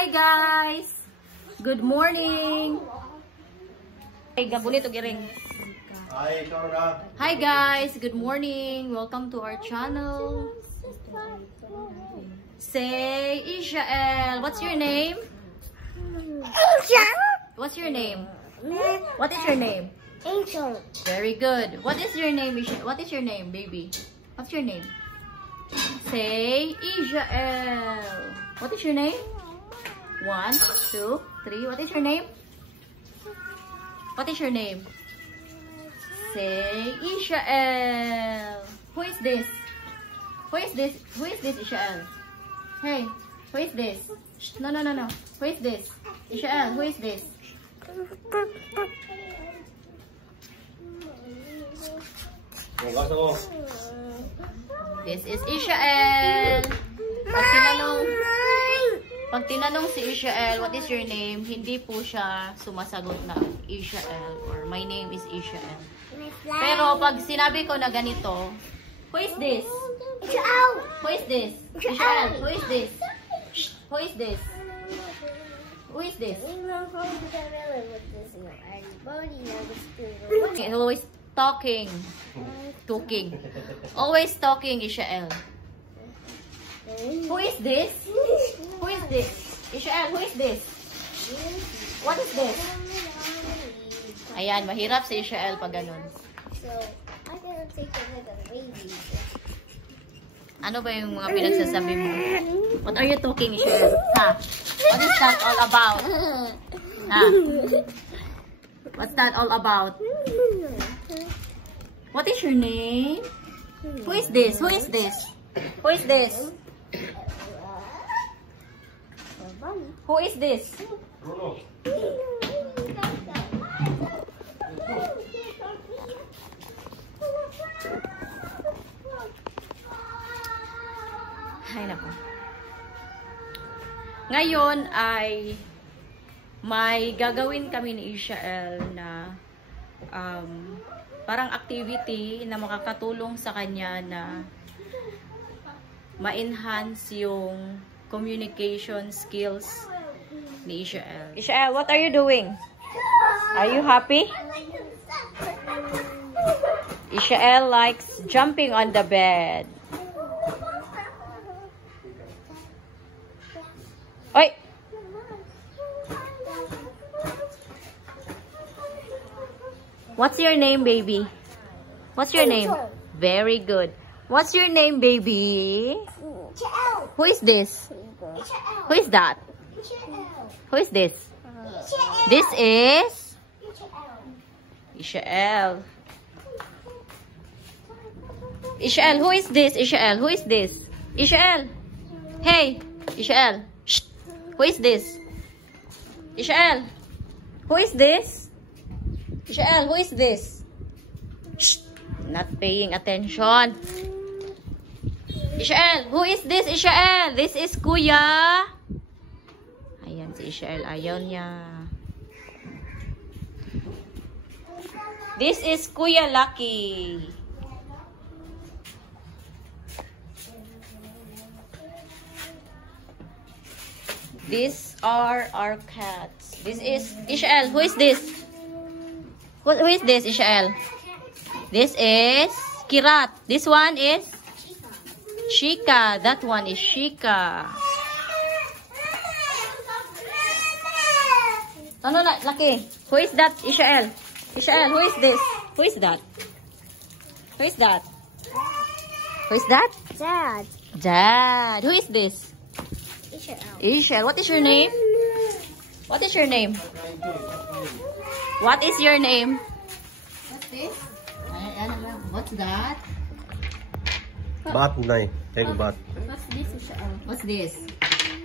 Hi guys! Good morning! Hey, gabulit o giring. Hi guys! Good morning! Welcome to our channel. Say, Ishael, what's your name? What's your name? What is your name? Angel. Very good. What is your name, Ishael? What is your name, baby? What's your name? Say, Ishael. What is your name? 1, 2, 3. What is your name? What is your name? Say, Ishael. Who is this? Who is this? Who is this, Ishael? Hey, who is this? No. Who is this? Ishael, who is this? This is Ishael. Pag tinanong si Ishael, what is your name? Hindi po siya sumasagot na Ishael or my name is Ishael. Pero pag sinabi ko na ganito, who is this? Who is this? Ishael, who is this? Who is this? Who is this? Always talking. Always talking, Ishael. Who is this? Who is this? Ishael, who is this? What is this? Ayan, mahirap si Ishael pag ganun. So, I can take a look at the baby. Ano ba yung mga pinagsasabi mo? What are you talking, Ishael? Ha? What is that all about? Ha? What's that all about? What is your name? Who is this? Who is this? Who is this? Who is this? Ay, naku. Ngayon ay may gagawin kami ni Ishael na parang activity na makakatulong sa kanya na ma-enhance yung communication skills ni Ishael. Ishael, what are you doing? Are you happy? Ishael likes jumping on the bed. Oi! What's your name, baby? What's your name? Very good. What's your name, baby? Who is this? Who is that? Who is this? This is Ishael. Ishael, who is this? Ishael, who is this? Ishael. Hey, Ishael. Shh. Who is this? Ishael. Who is this? Ishael, who is this? Shh. Not paying attention. Ishael, who is this, Ishael? This is Kuya. Ayan, si Ishael. Ayaw niya. This is Kuya Lucky. These are our cats. This is Ishael. Who is this? Who is this, Ishael? This is Kirat. This one is Shika. That one is Shika. No, Lucky. Who is that, Ishael? Ishael, who is this? Who is that? Who is that? Who is that? Dad. Dad. Who is this? Ishael. Ishael. What is your name? What is your name? What is your name? What's this? What's that? Bat nai. Take bat. What's this, Ishael? What's this?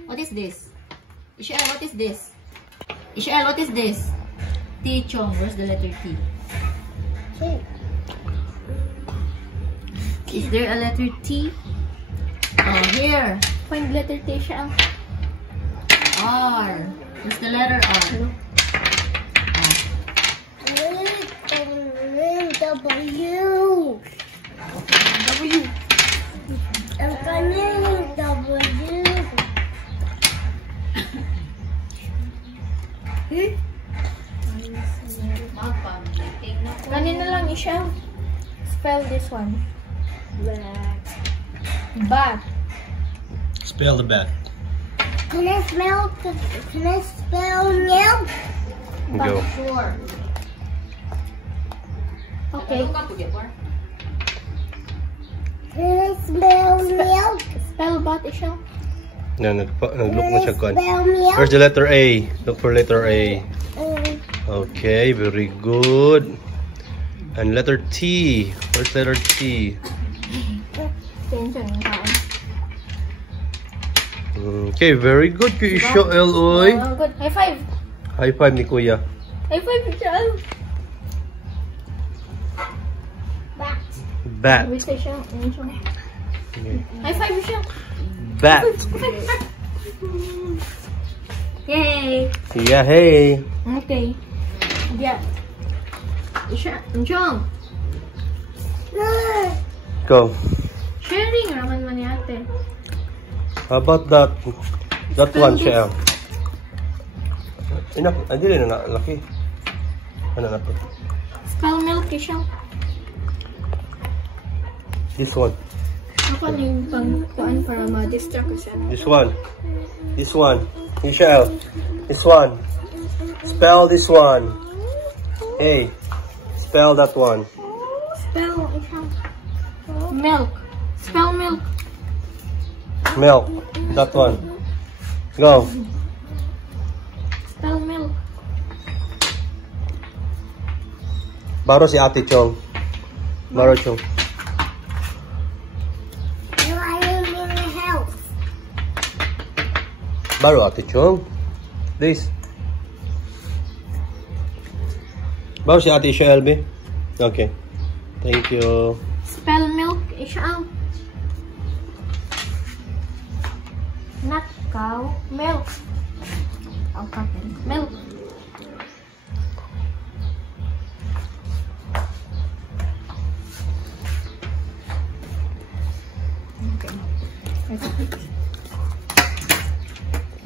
What is this? Ishael, what is this? Ishael, what is this? T Chong. Where's the letter T? Is there a letter T? Oh, here. Find letter T, Ishael. R. Where's the letter R? W. W. Ang kanin W. spell this one? Bat. Spell the bat. Can I spell milk? Go. Sure. Okay. Ano ka po, Jepor? Can I spell milk? Spell bat siya. Yan, nag-look na siya kon. Spell milk? Where's the letter A? Look for letter A. Okay, very good. And letter T. Where's letter T? Okay, very good. Kuya Ishael, oy. Good. High five. High five ni Kuya. High five, Ishael. Bat. Bat. High five, Ishael. Bat. Yay. Yeah, hey. Okay. Yeah. Jong. Go. Sharing raman man yate. How about that? That one, Shael. Enough. Hindi rin na laki. Ano na po? Spell milk, Ishael. This one. Ako na yung pang para ma-distract ko siya. This one. This one. Ishael. This one. Spell this one. Hey. Spell that one. Spell, Ishael. Milk. Spell milk. Milk. That one. Go. Spell milk. Baro si Ate Chong. Baro Chong. No, I am in the house. Baro Ate Chong. This. Baro si Ate Ishael, be? Okay. Thank you. Spell milk, Ishael. Not cow. Milk. Okay. Milk.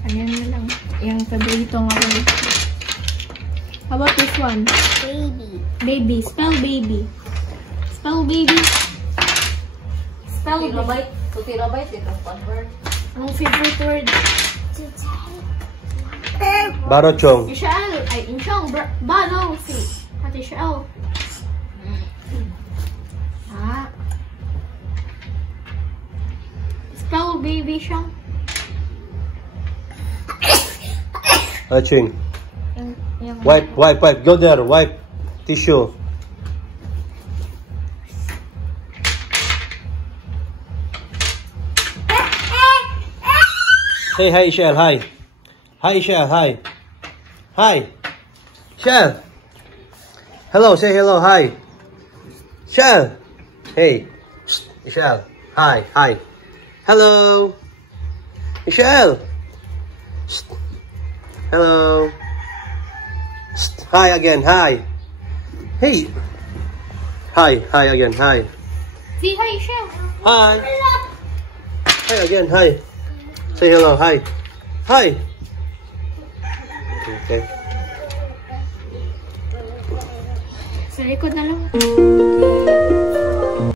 Ayan na lang. Yung paborito nga ulit. How about this one? Baby. Baby. Spell baby. Spell baby. Spell baby. Terabyte, dito convert. Anong favorite word? Baro Chong. Ishael. Ay, Insyong. No. Si Ate Ishael. Spell baby siyang. Achin. Wipe. Go there. Wipe. Tissue. Say hi, Ishel. Hi. Hi, Ishel. Hi. Hi. Ishel. Hello. Say hello. Hi. Ishel. Hey. Ishel. Hi. Hi. Hello. Ishel. Hello. Hi again. Hi. Hey. Hi. Hi again. Hi. Say hi, Ishel. Hi. Hi again. Hi. Say hello. Hi. Hi. Okay. Sa likod na lang.